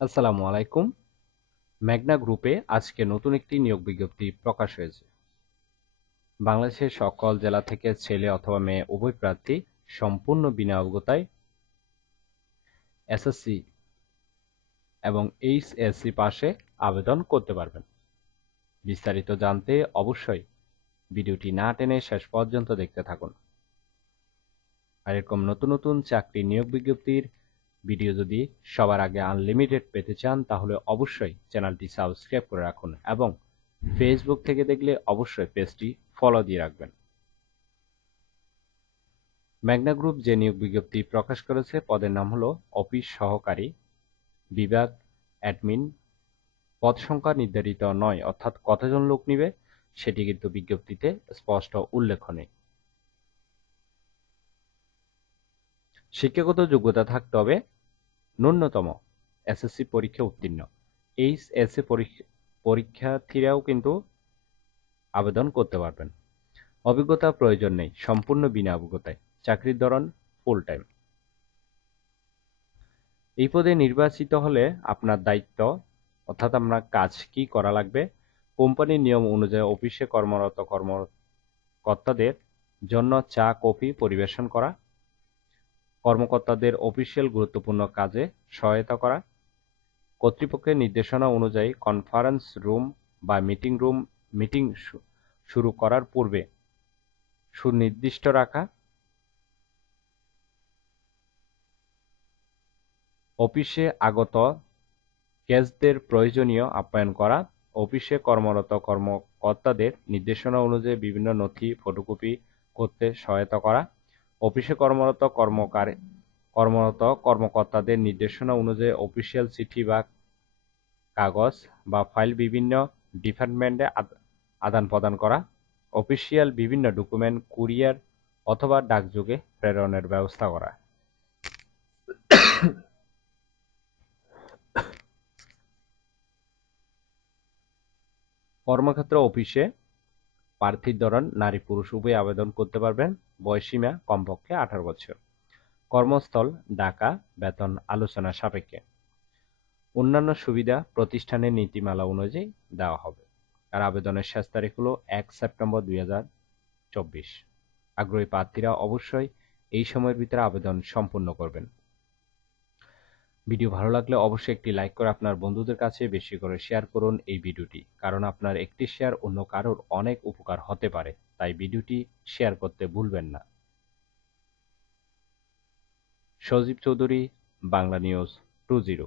আসসালামু আলাইকুম। মেঘনা গ্রুপে আজকে নতুন একটি নিয়োগ বিজ্ঞপ্তি প্রকাশ হয়েছে। বাংলাদেশের সকল জেলা থেকে ছেলে অথবা মেয়ে উভয় প্রার্থী সম্পূর্ণ বিনা অবগতায় এসএসসি এবং এইচএসসি পাশে আবেদন করতে পারবেন। বিস্তারিত জানতে অবশ্যই ভিডিওটি না টেনে শেষ পর্যন্ত দেখতে থাকুন। আর এরকম নতুন নতুন চাকরি নিয়োগ বিজ্ঞপ্তির ভিডিও যদি সবার আগে আনলিমিটেড পেতে চান তাহলে অবশ্যই চ্যানেলটি সাবস্ক্রাইব করে রাখুন এবং ফেসবুক থেকে দেখলে অবশ্যই পেজটি ফলো দিয়ে রাখবেন। মেঘনা গ্রুপ যে নিয়োগ বিজ্ঞপ্তি প্রকাশ করেছে পদের নাম হলো অফিস সহকারী, বিভাগ অ্যাডমিন। পদ সংখ্যা নির্ধারিত নয়, অর্থাৎ কতজন লোক নিবে সেটি কিন্তু বিজ্ঞপ্তিতে স্পষ্ট উল্লেখ নেই। শিক্ষাগত যোগ্যতা থাকতে হবে ন্যূনতম এসএসসি পরীক্ষা উত্তীর্ণ। এইচএসসি পরীক্ষার্থীরাও কিন্তু আবেদন করতে পারবেন। অভিজ্ঞতা প্রয়োজন নেই, সম্পূর্ণ বিনা অভিজ্ঞতায়। চাকরির ধরন ফুল টাইম। এই পদে নির্বাচিত হলে আপনার দায়িত্ব অর্থাৎ আপনার কাজ কি করা লাগবে। কোম্পানির নিয়ম অনুযায়ী অফিসে কর্মরত কর্মকর্তাদের জন্য চা কফি পরিবেশন করা, কর্মকর্তাদের অফিসিয়াল গুরুত্বপূর্ণ কাজে সহায়তা করা, কর্তৃপক্ষের নির্দেশনা অনুযায়ী কনফারেন্স রুম বা মিটিং শুরু করার পূর্বে সুনির্দিষ্ট রাখা, অফিসে আগত গেস্টদের প্রয়োজনীয় আপ্যায়ন করা, অফিসে কর্মরত কর্মকর্তাদের নির্দেশনা অনুযায়ী বিভিন্ন নথি ফটোকপি করতে সহায়তা করা, অফিসে কর্মরত কর্মকর্তাদের নির্দেশনা অনুযায়ী অফিসিয়াল চিঠি বা কাগজ বা ফাইল বিভিন্ন ডিপার্টমেন্টে আদান-প্রদান করা, অফিসিয়াল বিভিন্ন ডকুমেন্ট কুরিয়ার অথবা ডাকযোগে প্রেরণের ব্যবস্থা করা। কর্মক্ষেত্র অফিসে প্রার্থীর ধরন নারী পুরুষ উভয় আবেদন করতে পারবেন। বয়সসীমা কমপক্ষে 18 বছর। কর্মস্থল ঢাকা। বেতন আলোচনা সাপেক্ষে। অন্যান্য সুবিধা প্রতিষ্ঠানের নীতিমালা অনুযায়ী দেওয়া হবে। আর আবেদনের শেষ তারিখ হলো 1 সেপ্টেম্বর 2024। আগ্রহী প্রার্থীরা অবশ্যই এই সময়ের ভিতরে আবেদন সম্পূর্ণ করবেন। ভিডিও ভালো লাগলে অবশ্যই একটি লাইক করে আপনার বন্ধুদের কাছে বেশি করে শেয়ার করুন এই ভিডিওটি, কারণ আপনার একটি শেয়ার অন্য কারোর অনেক উপকার হতে পারে, তাই ভিডিওটি শেয়ার করতে ভুলবেন না। সজীব চৌধুরী, বাংলা নিউজ 20।